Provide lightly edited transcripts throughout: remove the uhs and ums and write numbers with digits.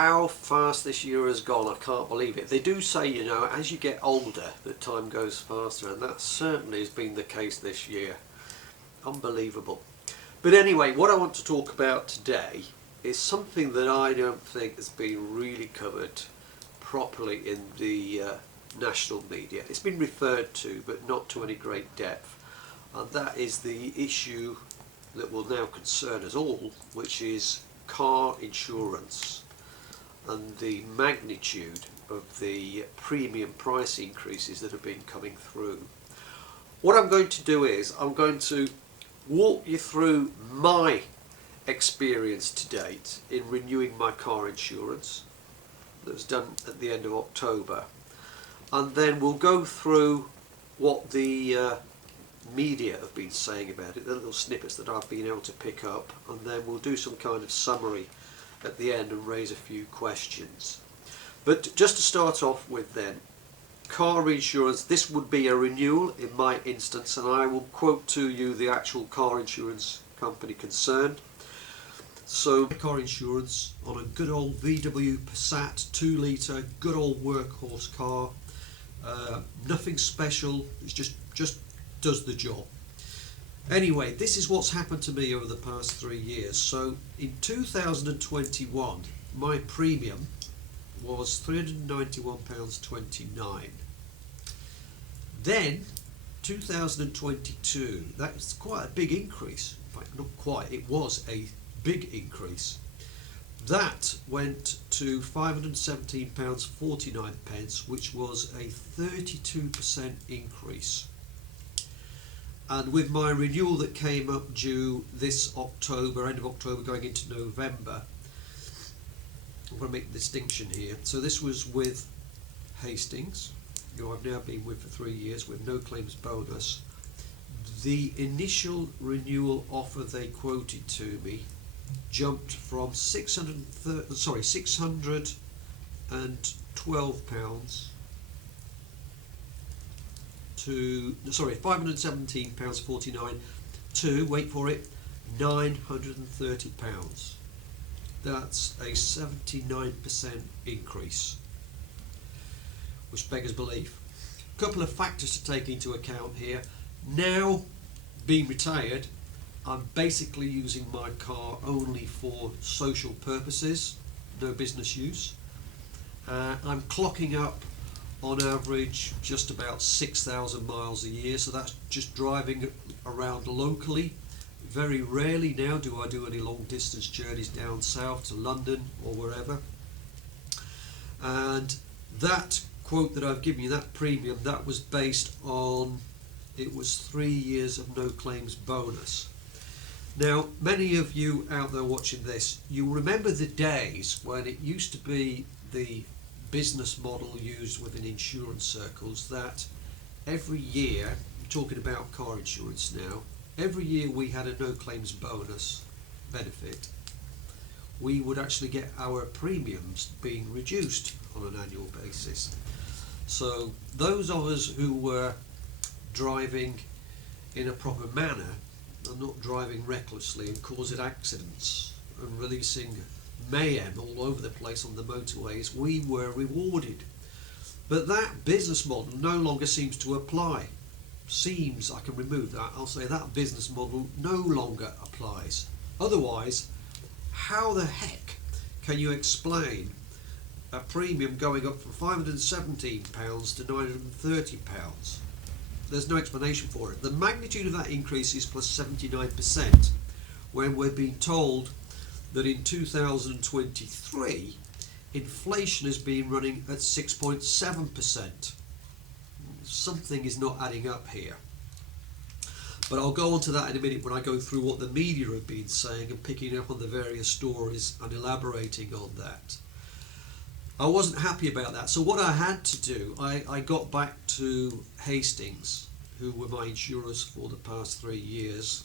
How fast this year has gone, I can't believe it. They do say, you know, as you get older, the time goes faster, and that certainly has been the case this year. Unbelievable. But anyway, what I want to talk about today is something that I don't think has been really covered properly in the national media. It's been referred to, but not to any great depth, and that is the issue that will now concern us all, which is car insurance and the magnitude of the premium price increases that have been coming through. What I'm going to do is I'm going to walk you through my experience to date in renewing my car insurance that was done at the end of October, and then we'll go through what the media have been saying about it, the little snippets that I've been able to pick up, and then we'll do some kind of summary at the end and raise a few questions. But just to start off with then, car insurance, this would be a renewal in my instance, and I will quote to you the actual car insurance company concerned. So car insurance on a good old VW Passat 2 litre, good old workhorse car, nothing special, it's just does the job. Anyway, this is what's happened to me over the past 3 years. So in 2021 my premium was £391.29. Then 2022, that's quite a big increase. In fact, not quite, it was a big increase. That went to £517.49, which was a 32% increase. And with my renewal that came up due this October, end of October going into November, I'm going to make a distinction here. So this was with Hastings, who I've now been with for 3 years with no claims bonus. The initial renewal offer they quoted to me jumped from £612 to £517.49 to, wait for it, £930. That's a 79% increase, which beggars belief. A couple of factors to take into account here. Now, being retired, I'm basically using my car only for social purposes, no business use. I'm clocking up on average just about 6,000 miles a year, so that's just driving around locally. Very rarely now do I do any long distance journeys down south to London or wherever. And that quote that I've given you, that premium, that was based on, it was 3 years of no claims bonus. Now, many of you out there watching this, you remember the days when it used to be the business model used within insurance circles that every year, I'm talking about car insurance now, every year we had a no claims bonus benefit. We would actually get our premiums being reduced on an annual basis. So those of us who were driving in a proper manner and not driving recklessly and causing accidents and releasing mayhem all over the place on the motorways, we were rewarded. But that business model no longer seems to apply. Seems, I can remove that, I'll say that business model no longer applies. Otherwise, how the heck can you explain a premium going up from £517 to £930? There's no explanation for it. The magnitude of that increase is plus 79%, when we're being told that in 2023 inflation has been running at 6.7%. Something is not adding up here. But I'll go on to that in a minute when I go through what the media have been saying and picking up on the various stories and elaborating on that. I wasn't happy about that, so what I had to do, I got back to Hastings, who were my insurers for the past 3 years,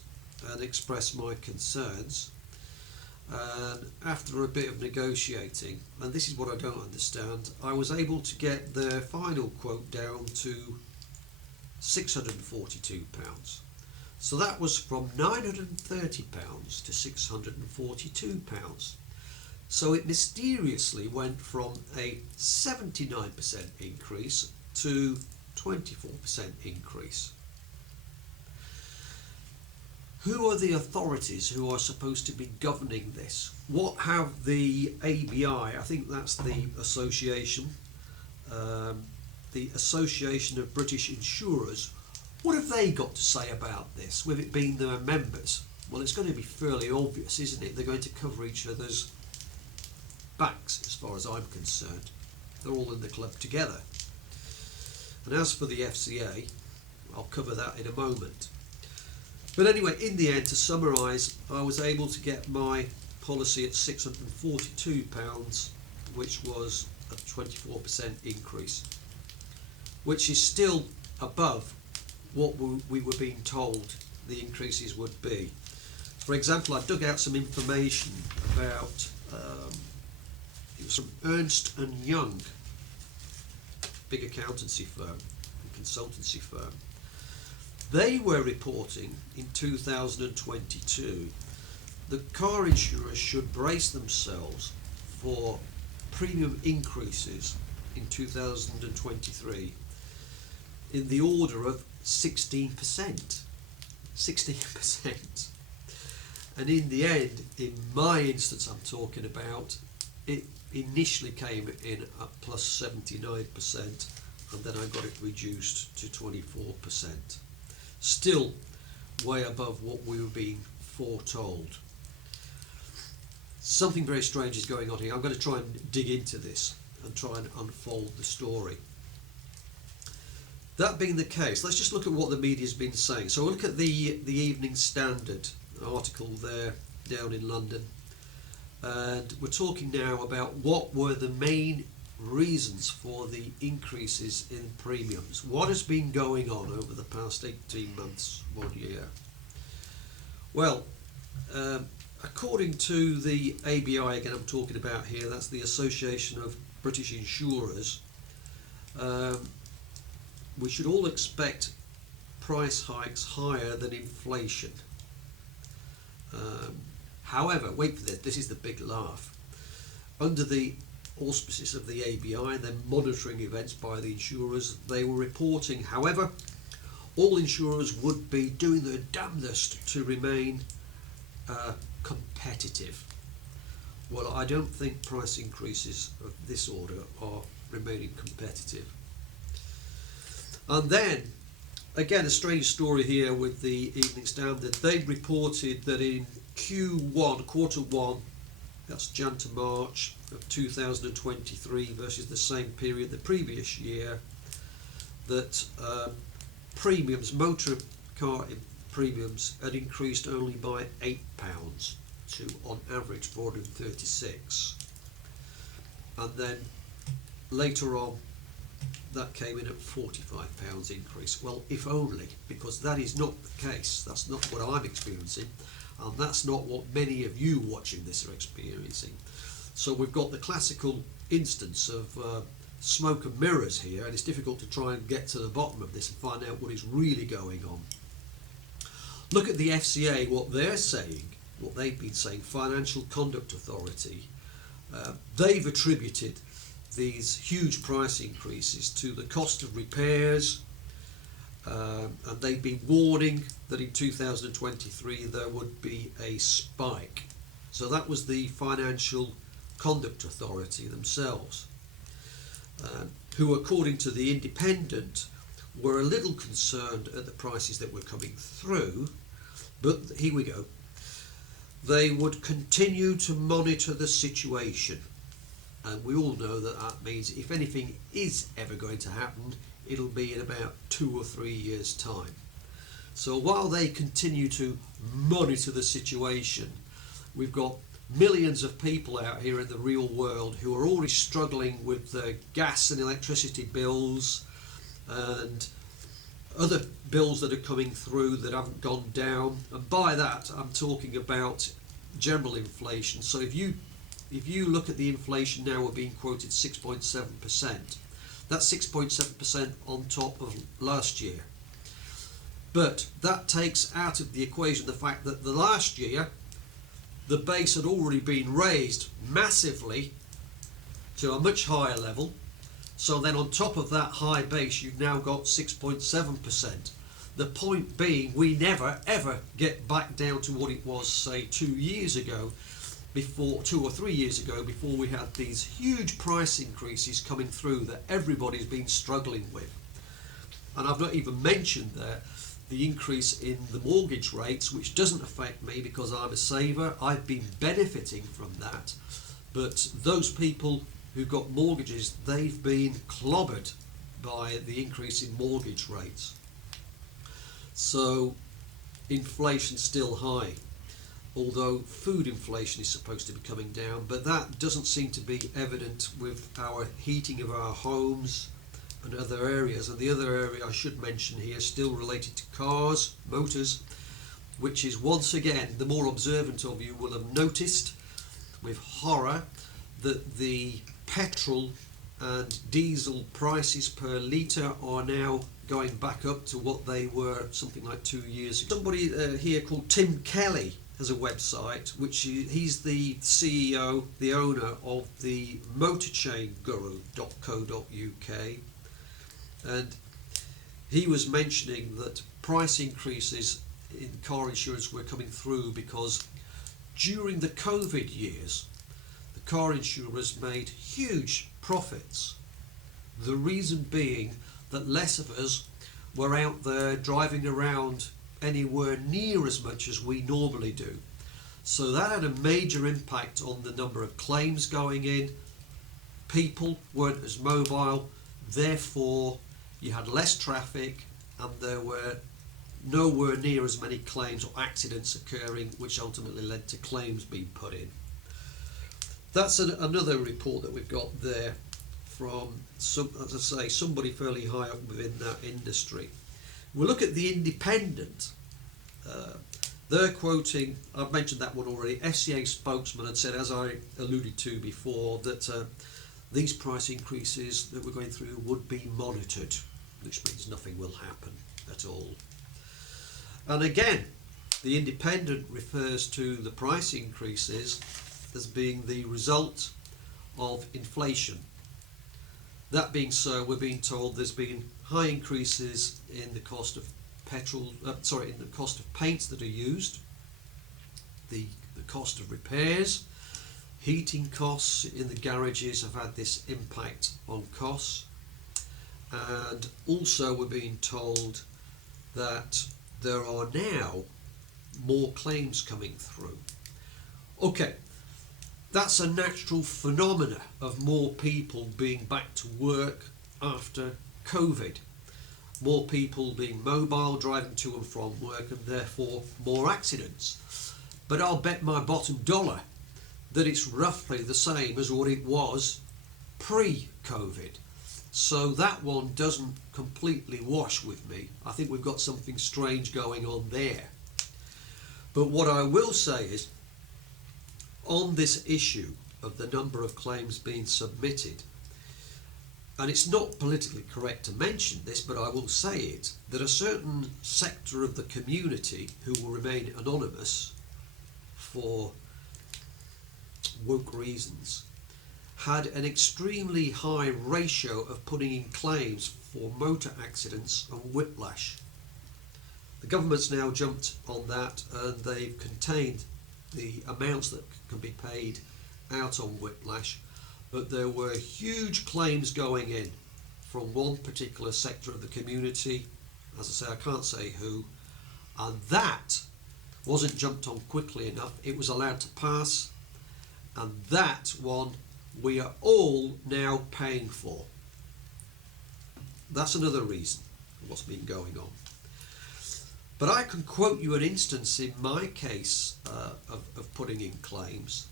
and expressed my concerns. And after a bit of negotiating, and this is what I don't understand, I was able to get their final quote down to £642. So that was from £930 to £642. So it mysteriously went from a 79% increase to 24% increase. Who are the authorities who are supposed to be governing this? What have the ABI, I think that's the association, the Association of British Insurers, what have they got to say about this, with it being their members? Well, it's going to be fairly obvious, isn't it? They're going to cover each other's backs, as far as I'm concerned. They're all in the club together. And as for the FCA, I'll cover that in a moment. But anyway, in the end, to summarise, I was able to get my policy at £642, which was a 24% increase, which is still above what we were being told the increases would be. For example, I dug out some information about, it was from Ernst and Young, big accountancy firm, consultancy firm. They were reporting in 2022 that car insurers should brace themselves for premium increases in 2023 in the order of 16%. 16%. And in the end, in my instance I'm talking about, it initially came in at plus 79%, and then I got it reduced to 24%. Still way above what we were being foretold. Something very strange is going on here. I'm going to try and dig into this and try and unfold the story. That being the case, let's just look at what the media's been saying. So we'll look at the Evening Standard article there down in London, and we're talking now about what were the main reasons for the increases in premiums. What has been going on over the past 18 months, 1 year? Well, according to the ABI, again I'm talking about here, that's the Association of British Insurers, we should all expect price hikes higher than inflation. However, wait for this is the big laugh. Under the auspices of the ABI, then monitoring events by the insurers, they were reporting, however, all insurers would be doing their damnedest to remain competitive. Well, I don't think price increases of this order are remaining competitive. And then, again, a strange story here with the Evening Standard. They reported that in Q1, quarter one, that's Jan to March of 2023 versus the same period the previous year, that premiums, motor car premiums, had increased only by £8 to, on average, 436. And then later on, that came in at £45 increase. Well, if only, because that is not the case. That's not what I'm experiencing, and that's not what many of you watching this are experiencing. So we've got the classical instance of smoke and mirrors here, and it's difficult to try and get to the bottom of this and find out what is really going on. Look at the FCA, what they're saying, what they've been saying, Financial Conduct Authority. They've attributed these huge price increases to the cost of repairs, and they've been warning that in 2023 there would be a spike. So that was the Financial Conduct Authority themselves, who, according to the Independent, were a little concerned at the prices that were coming through, but here we go. They would continue to monitor the situation. And we all know that that means if anything is ever going to happen, it'll be in about 2 or 3 years' time. So while they continue to monitor the situation, we've got millions of people out here in the real world who are already struggling with their gas and electricity bills and other bills that are coming through that haven't gone down. And by that, I'm talking about general inflation. So if you look at the inflation now, we're being quoted 6.7%. That's 6.7% on top of last year. But that takes out of the equation the fact that the last year the base had already been raised massively to a much higher level. So then on top of that high base, you've now got 6.7%. The point being, we never ever get back down to what it was, say, 2 years ago, before 2 or 3 years ago, before we had these huge price increases coming through that everybody's been struggling with. And I've not even mentioned there the increase in the mortgage rates, which doesn't affect me because I'm a saver. I've been benefiting from that. But those people who got mortgages, they've been clobbered by the increase in mortgage rates. So inflation's still high, although food inflation is supposed to be coming down, but that doesn't seem to be evident with our heating of our homes and other areas. And the other area I should mention here, still related to cars, motors, which is, once again, the more observant of you will have noticed with horror that the petrol and diesel prices per litre are now going back up to what they were something like 2 years ago. Somebody here called Tim Kelly has a website, which he's the CEO, the owner of the motorchainguru.co.uk, and he was mentioning that price increases in car insurance were coming through because during the COVID years, the car insurers made huge profits. The reason being that less of us were out there driving around anywhere near as much as we normally do. So that had a major impact on the number of claims going in. People weren't as mobile, therefore you had less traffic and there were nowhere near as many claims or accidents occurring, which ultimately led to claims being put in. That's another report that we've got there from, as I say, somebody fairly high up within that industry. We'll look at the Independent. They're quoting, I've mentioned that one already, FCA spokesman had said, as I alluded to before, that these price increases that we're going through would be monitored, which means nothing will happen at all. And again, the Independent refers to the price increases as being the result of inflation. That being so, we're being told there's been high increases in the cost of in the cost of paints that are used, the cost of repairs, heating costs in the garages have had this impact on costs, and also we're being told that there are now more claims coming through. Okay, that's a natural phenomena of more people being back to work after COVID. More people being mobile, driving to and from work, and therefore more accidents. But I'll bet my bottom dollar that it's roughly the same as what it was pre-COVID. So that one doesn't completely wash with me. I think we've got something strange going on there. But what I will say is, on this issue of the number of claims being submitted, and it's not politically correct to mention this, but I will say it, that a certain sector of the community who will remain anonymous for woke reasons had an extremely high ratio of putting in claims for motor accidents and whiplash. The government's now jumped on that and they've contained the amounts that can be paid out on whiplash, but there were huge claims going in from one particular sector of the community. As I say, I can't say who, and that wasn't jumped on quickly enough. It was allowed to pass, and that one we are all now paying for. That's another reason for what's been going on. But I can quote you an instance in my case of putting in claims.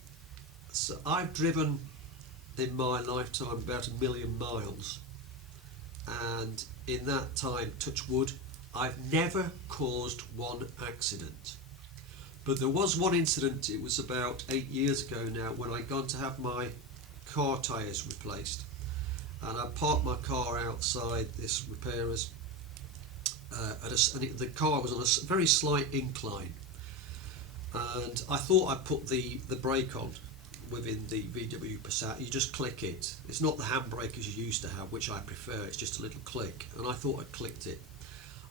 So I've driven in my lifetime about 1 million miles, and in that time, touch wood, I've never caused one accident. But there was one incident, it was about 8 years ago now, when I'd gone to have my car tyres replaced, and I parked my car outside this repairer's, the car was on a very slight incline, and I thought I'd put the brake on within the VW Passat. You just click it. It's not the handbrake as you used to have, which I prefer. It's just a little click, and I thought I'd clicked it.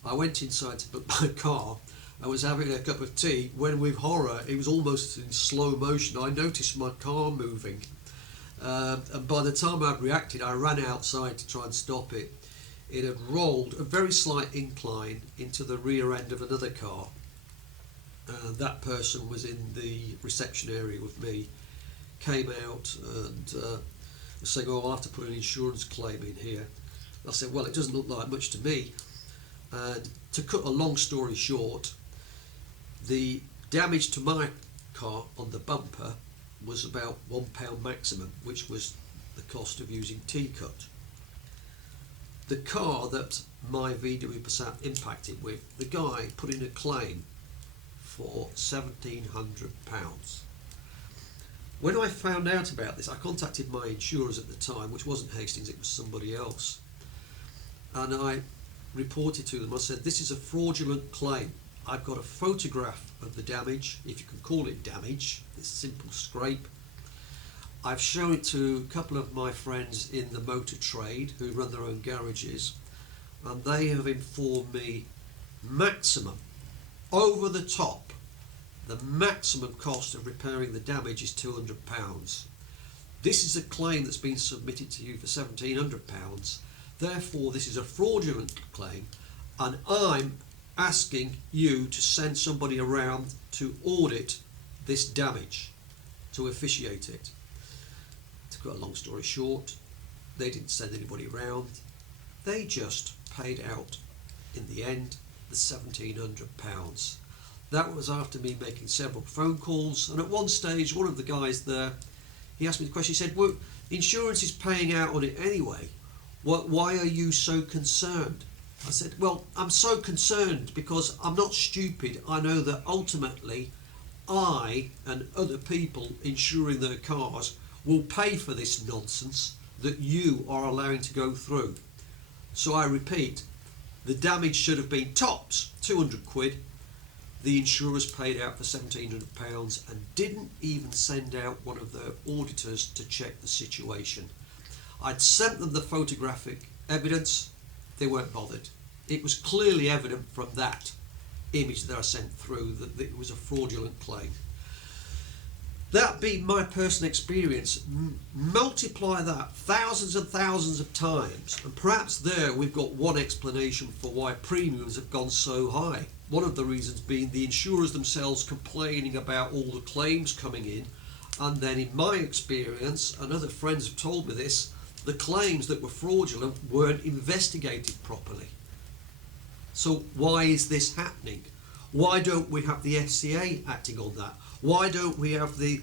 I went inside to put my car. I was having a cup of tea when, with horror, it was almost in slow motion. I noticed my car moving, and by the time I'd reacted, I ran outside to try and stop it. It had rolled a very slight incline into the rear end of another car. That person was in the reception area with me, came out and was saying, "Oh, I'll have to put an insurance claim in here." I said, "Well, it doesn't look like much to me." And to cut a long story short, the damage to my car on the bumper was about £1 maximum, which was the cost of using T-Cut. The car that my VW Passat impacted with, the guy put in a claim for £1,700. When I found out about this, I contacted my insurers at the time, which wasn't Hastings, it was somebody else, and I reported to them. I said, "This is a fraudulent claim. I've got a photograph of the damage, if you can call it damage. It's a simple scrape. I've shown it to a couple of my friends in the motor trade who run their own garages, and they have informed me maximum, over the top, the maximum cost of repairing the damage is £200. This is a claim that's been submitted to you for £1,700. Therefore, this is a fraudulent claim, and I'm asking you to send somebody around to audit this damage, to officiate it." To cut a long story short, they didn't send anybody around. They just paid out, in the end, the £1,700. That was after me making several phone calls, and at one stage, one of the guys there, he asked me the question. He said, "Well, insurance is paying out on it anyway. Why are you so concerned?" I said, "Well, I'm so concerned because I'm not stupid. I know that ultimately I and other people insuring their cars will pay for this nonsense that you are allowing to go through. So I repeat, the damage should have been tops £200. The insurers paid out for £1,700 and didn't even send out one of their auditors to check the situation. I'd sent them the photographic evidence. They weren't bothered. It was clearly evident from that image that I sent through that it was a fraudulent claim. That being my personal experience, multiply that thousands and thousands of times, and perhaps there we've got one explanation for why premiums have gone so high. One of the reasons being the insurers themselves complaining about all the claims coming in, and then in my experience, and other friends have told me this, the claims that were fraudulent weren't investigated properly. So why is this happening? Why don't we have the FCA acting on that? Why don't we have the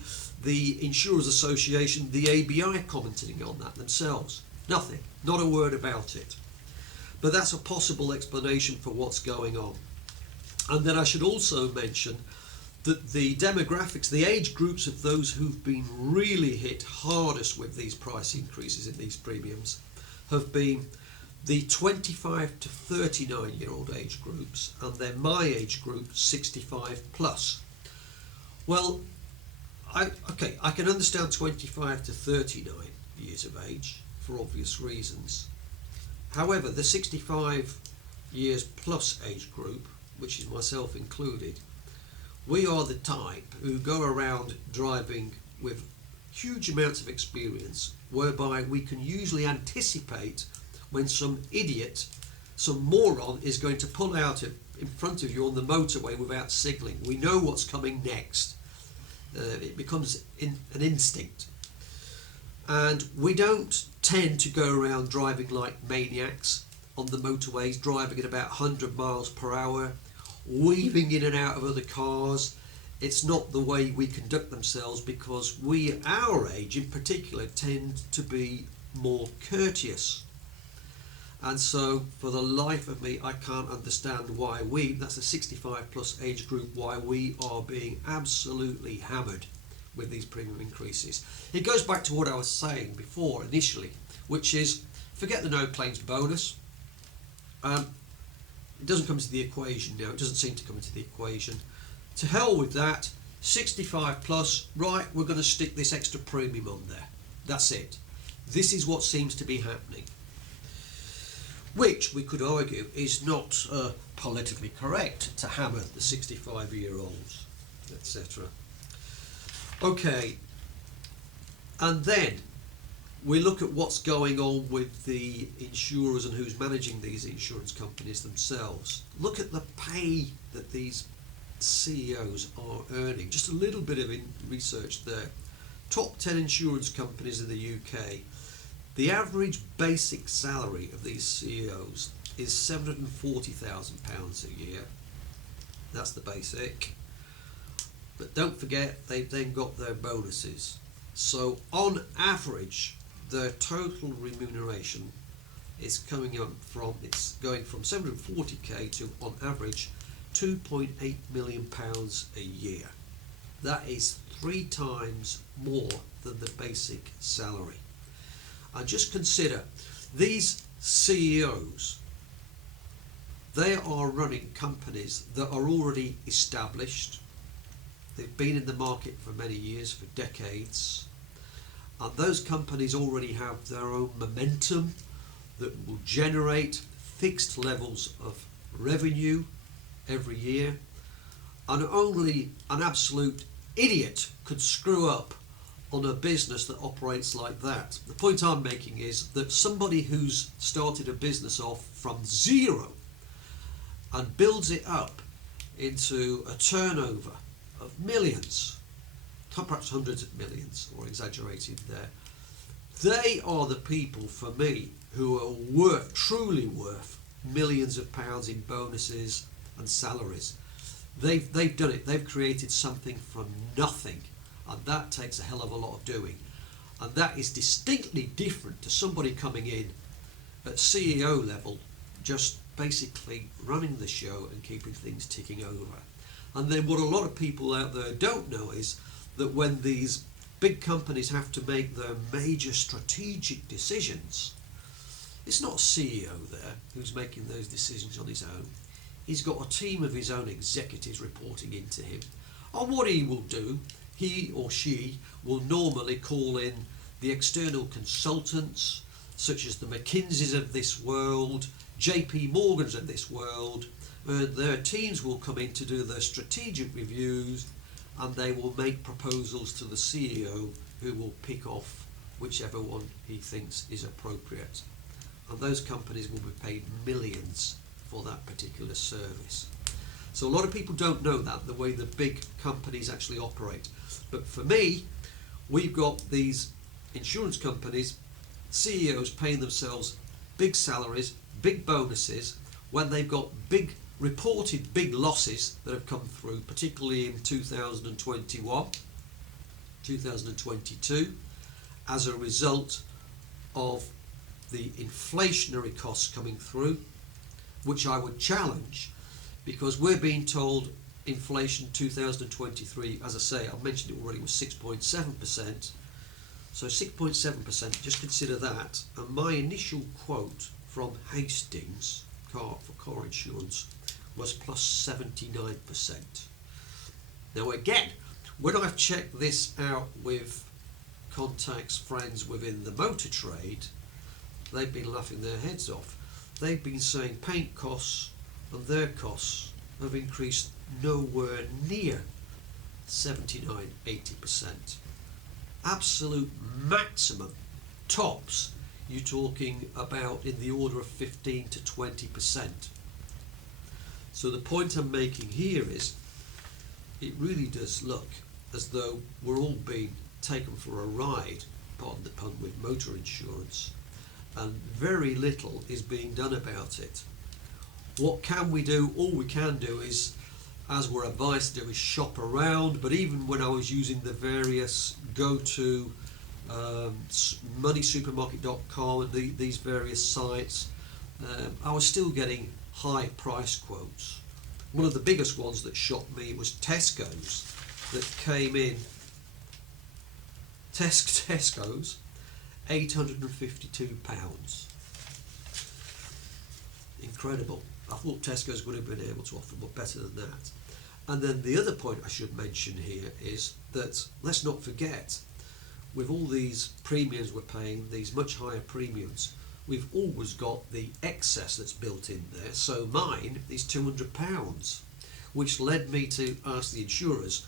Insurers Association, the ABI, commenting on that themselves? Nothing, not a word about it. But that's a possible explanation for what's going on. And then I should also mention that the demographics, the age groups of those who've been really hit hardest with these price increases in these premiums have been the 25 to 39-year-old age groups, and then my age group, 65 plus. Well, I can understand 25 to 39 years of age for obvious reasons. However, the 65 years plus age group, which is myself included, we are the type who go around driving with huge amounts of experience, whereby we can usually anticipate when some idiot, some moron is going to pull out in front of you on the motorway without signalling. We know what's coming next. It becomes an instinct. And we don't tend to go around driving like maniacs on the motorways, driving at about 100 miles per hour, weaving in and out of other cars. It's not the way we conduct themselves, because we, our age in particular, tend to be more courteous. And so for the life of me, I can't understand why we, that's a 65 plus age group, why we are being absolutely hammered with these premium increases. It goes back to what I was saying before initially, which is, forget the no claims bonus. It doesn't come into the equation now. It doesn't seem to come into the equation. To hell with that. 65 plus, right, we're going to stick this extra premium on there. That's it. This is what seems to be happening, which we could argue is not politically correct to hammer the 65-year-olds, etc. Okay, and then we look at what's going on with the insurers and who's managing these insurance companies themselves. Look at the pay that these CEOs are earning. Just a little bit of research there. Top 10 insurance companies in the UK. The average basic salary of these CEOs is £740,000 a year. That's the basic. But don't forget, they've then got their bonuses. So on average, their total remuneration is going from 740k to, on average, £2.8 million a year. That is 3 times more than the basic salary. And just consider, these CEOs, they are running companies that are already established. They've been in the market for many years, for decades. And those companies already have their own momentum that will generate fixed levels of revenue every year. And only an absolute idiot could screw up on a business that operates like that. The point I'm making is that somebody who's started a business off from zero and builds it up into a turnover of millions, perhaps hundreds of millions, or exaggerated there, they are the people for me who are truly worth millions of pounds in bonuses and salaries. They've done it. They've created something from nothing, and that takes a hell of a lot of doing. And that is distinctly different to somebody coming in at CEO level, just basically running the show and keeping things ticking over. And then what a lot of people out there don't know is that when these big companies have to make their major strategic decisions, it's not a CEO there who's making those decisions on his own. He's got a team of his own executives reporting into him. And what he will do, he or she will normally call in the external consultants, such as the McKinseys of this world, JP Morgans of this world. Their teams will come in to do their strategic reviews, and they will make proposals to the CEO, who will pick off whichever one he thinks is appropriate. And those companies will be paid millions for that particular service. So a lot of people don't know that, the way the big companies actually operate. But for me, we've got these insurance companies, CEOs paying themselves big salaries, big bonuses, when they've got reported big losses that have come through, particularly in 2021, 2022, as a result of the inflationary costs coming through, which I would challenge, because we're being told inflation 2023, as I say, I mentioned it already, was 6.7%. So 6.7%, just consider that. And my initial quote from Hastings for car insurance was plus 79%. Now again, when I've checked this out with contacts, friends within the motor trade, they've been laughing their heads off. They've been saying paint costs and their costs have increased nowhere near 79-80%. Absolute maximum tops, you're talking about in the order of 15 to 20%. So the point I'm making here is, it really does look as though we're all being taken for a ride, pardon the pun, with motor insurance, and very little is being done about it. What can we do? All we can do is, as we're advised to do, is shop around. But even when I was using the various go-to moneysupermarket.com and these various sites, I was still getting high price quotes. One of the biggest ones that shocked me was Tesco's, that came in, Tesco's, £852. Incredible. I thought Tesco's would have been able to offer more better than that. And then the other point I should mention here is that let's not forget, with all these premiums we're paying, these much higher premiums, we've always got the excess that's built in there. So mine is £200, which led me to ask the insurers,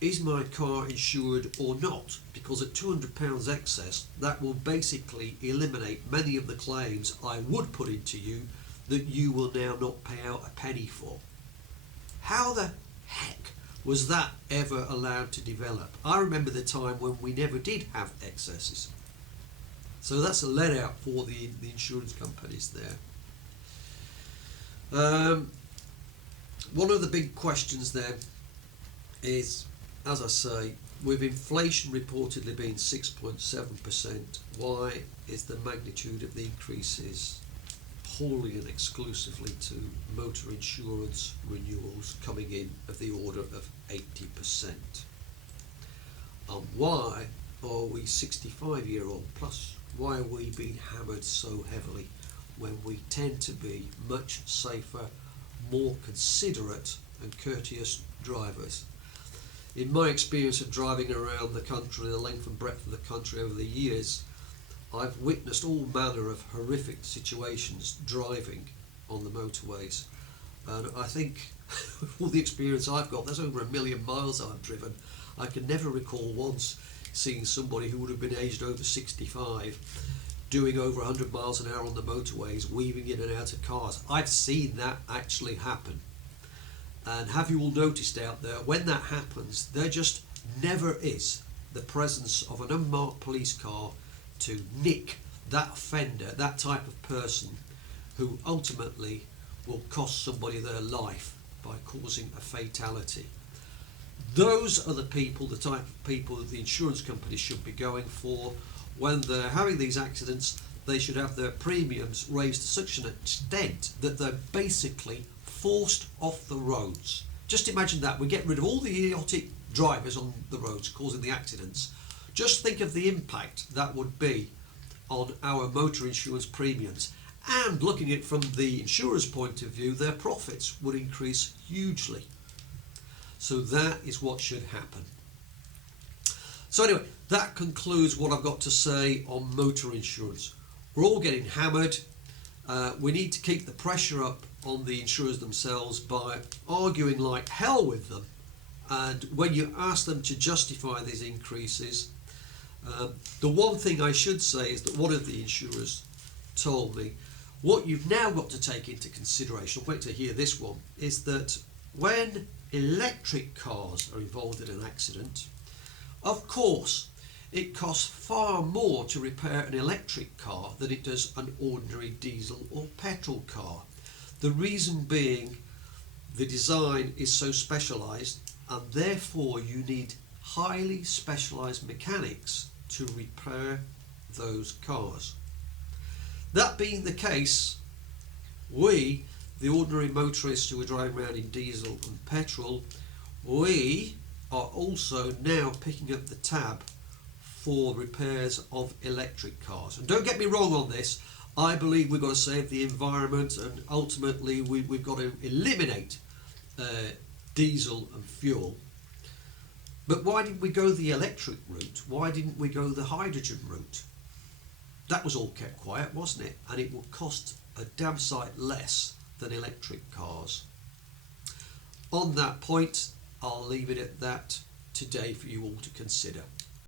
is my car insured or not? Because at £200 excess, that will basically eliminate many of the claims I would put into you that you will now not pay out a penny for. How the heck was that ever allowed to develop? I remember the time when we never did have excesses. So that's a let out for the insurance companies there. One of the big questions then is, as I say, with inflation reportedly being 6.7%, why is the magnitude of the increases wholly and exclusively to motor insurance renewals coming in of the order of 80%? And why are we 65-year-old plus? Why are we being hammered so heavily when we tend to be much safer, more considerate and courteous drivers? In my experience of driving around the country, the length and breadth of the country over the years, I've witnessed all manner of horrific situations driving on the motorways. And I think with all the experience I've got, there's over 1 million miles I've driven, I can never recall once seeing somebody who would have been aged over 65 doing over 100 miles an hour on the motorways, weaving in and out of cars. I've seen that actually happen. And have you all noticed out there, when that happens, there just never is the presence of an unmarked police car to nick that offender, that type of person who ultimately will cost somebody their life by causing a fatality. Those are the people, the type of people that the insurance companies should be going for. When they're having these accidents, they should have their premiums raised to such an extent that they're basically forced off the roads. Just imagine that. We get rid of all the idiotic drivers on the roads causing the accidents. Just think of the impact that would be on our motor insurance premiums. And looking at it from the insurer's point of view, their profits would increase hugely. So that is what should happen. So anyway, that concludes what I've got to say on motor insurance. We're all getting hammered. We need to keep the pressure up on the insurers themselves by arguing like hell with them. And when you ask them to justify these increases, the one thing I should say is that one of the insurers told me, what you've now got to take into consideration, wait to hear this one, is that when electric cars are involved in an accident, of course, it costs far more to repair an electric car than it does an ordinary diesel or petrol car. The reason being, the design is so specialised, and therefore you need highly specialised mechanics to repair those cars. That being the case, we, the ordinary motorists who are driving around in diesel and petrol, we are also now picking up the tab for repairs of electric cars. And don't get me wrong on this, I believe we've got to save the environment, and ultimately we've got to eliminate diesel and fuel. But why didn't we go the electric route? Why didn't we go the hydrogen route? That was all kept quiet, wasn't it? And it would cost a damn sight less than electric cars. On that point, I'll leave it at that today for you all to consider.